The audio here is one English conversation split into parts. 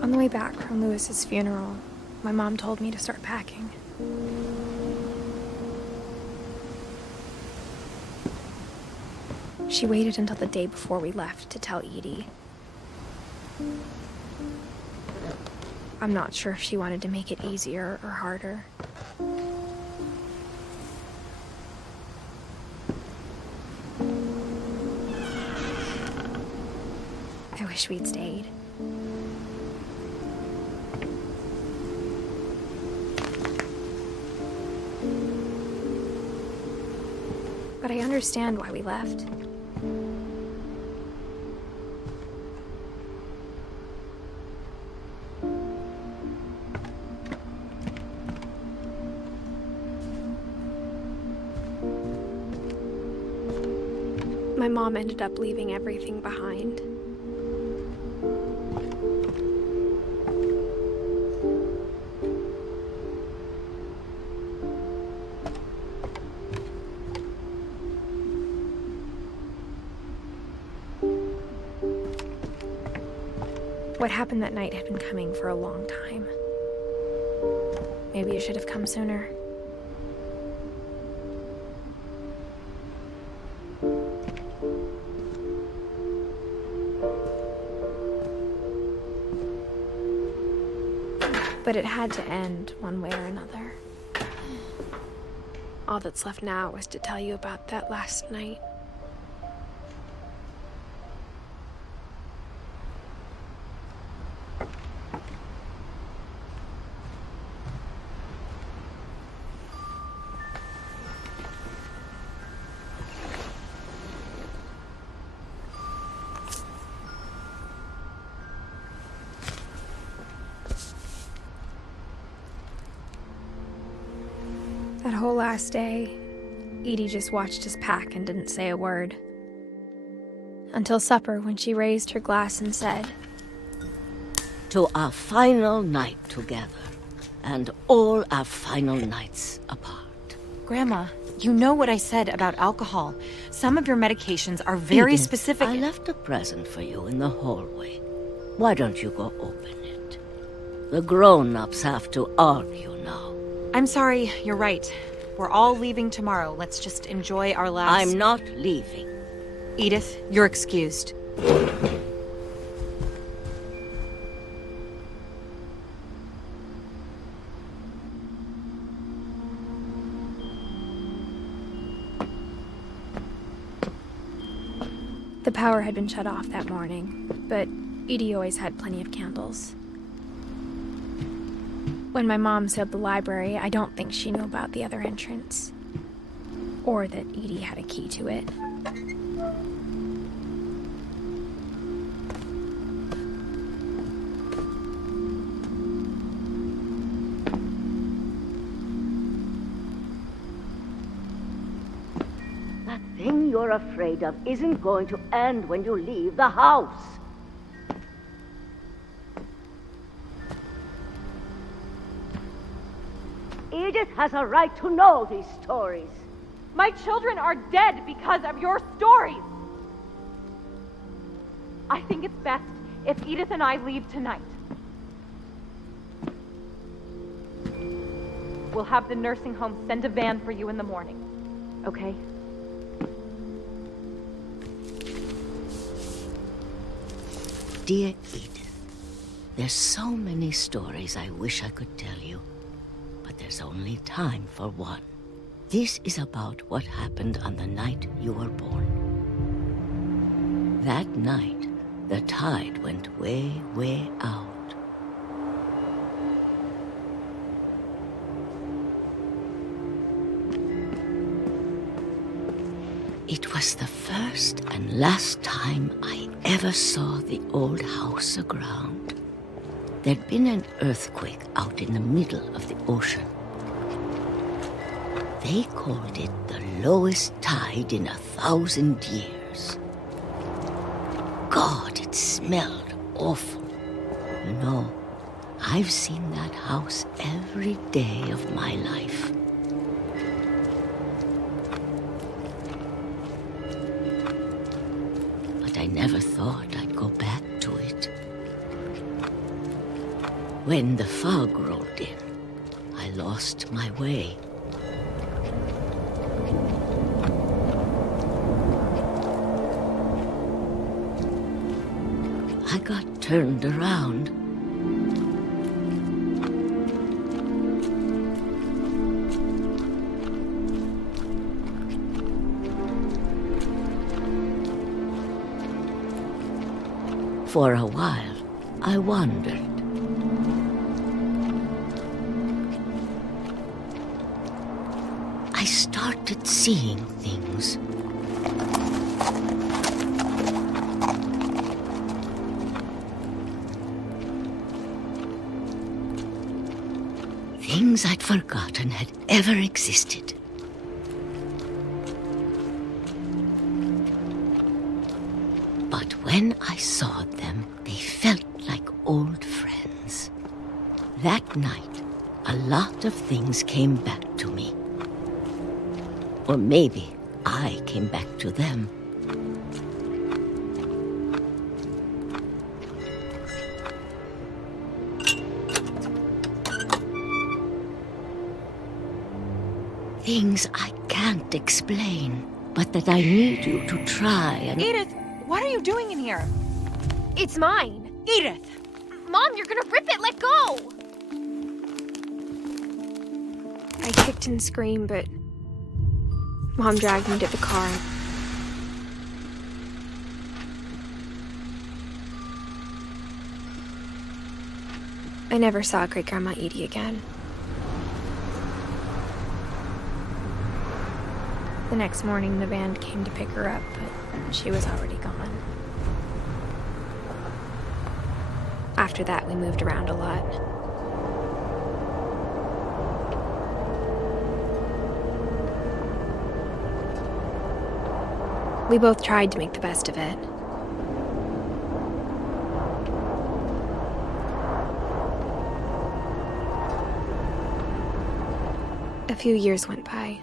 On the way back from Lewis's funeral, my mom told me to start packing. She waited until the day before we left to tell Edie. I'm not sure if she wanted to make it easier or harder. I wish we'd stayed. But I understand why we left. My mom ended up leaving everything behind. What happened that night had been coming for a long time. Maybe it should have come sooner. But it had to end one way or another. All that's left now is to tell you about that last night. That whole last day, Edie just watched us pack and didn't say a word. Until supper, when she raised her glass and said, "To our final night together, and all our final nights apart." Grandma, you know what I said about alcohol. Some of your medications are very Edith, specific. I left a present for you in the hallway. Why don't you go open it? The grown-ups have to argue now. I'm sorry, you're right. We're all leaving tomorrow. Let's just enjoy our last... I'm not leaving. Edith, you're excused. The power had been shut off that morning, but Edie always had plenty of candles. When my mom sealed the library, I don't think she knew about the other entrance. Or that Edie had a key to it. That thing you're afraid of isn't going to end when you leave the house. Edith has a right to know these stories. My children are dead because of your stories. I think it's best if Edith and I leave tonight. We'll have the nursing home send a van for you in the morning, okay? Dear Edith, there's so many stories I wish I could tell you, but there's only time for one. This is about what happened on the night you were born. That night, the tide went way, way out. It was the first and last time I ever saw the old house aground. There'd been an earthquake out in the middle of the ocean. They called it the lowest tide in 1,000 years. God, it smelled awful. You know, I've seen that house every day of my life. But I never thought I'd go back to it. When the fog rolled in, I lost my way. I got turned around. For a while, I wandered. I started seeing things. Things I'd forgotten had ever existed. But when I saw them, they felt like old friends. That night, a lot of things came back to me. Or maybe I came back to them. Things I can't explain, but that I need you to try and... Edith, what are you doing in here? It's mine. Edith! Mom, you're gonna rip it! Let go! I kicked and screamed, but Mom dragged me to the car. I never saw Great-Grandma Edie again. The next morning, the band came to pick her up, but she was already gone. After that, we moved around a lot. We both tried to make the best of it. A few years went by.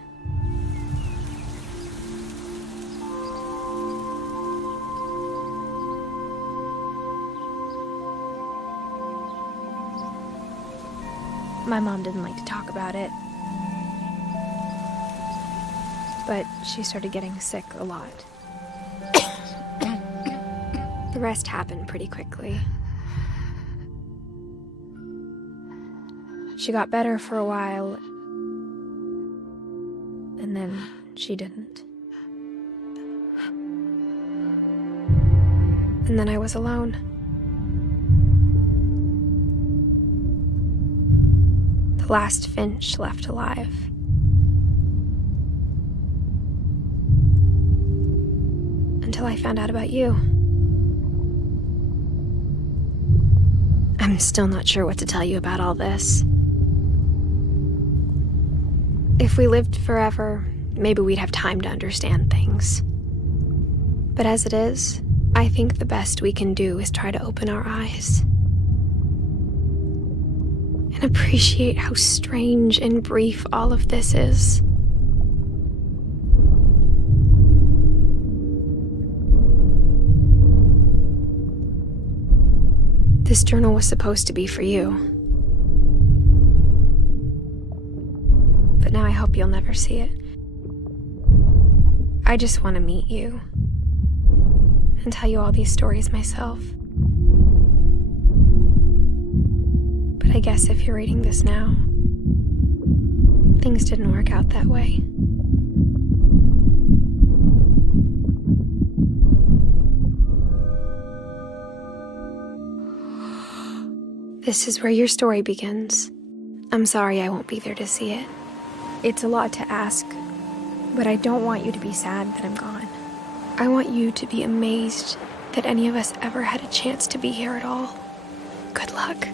My mom didn't like to talk about it, but she started getting sick a lot. The rest happened pretty quickly. She got better for a while, and then she didn't. And then I was alone. The last Finch left alive. Until I found out about you. I'm still not sure what to tell you about all this. If we lived forever, maybe we'd have time to understand things. But as it is, I think the best we can do is try to open our eyes. And appreciate how strange and brief all of this is. This journal was supposed to be for you. But now I hope you'll never see it. I just want to meet you and tell you all these stories myself. But I guess if you're reading this now, things didn't work out that way. This is where your story begins. I'm sorry I won't be there to see it. It's a lot to ask, but I don't want you to be sad that I'm gone. I want you to be amazed that any of us ever had a chance to be here at all. Good luck.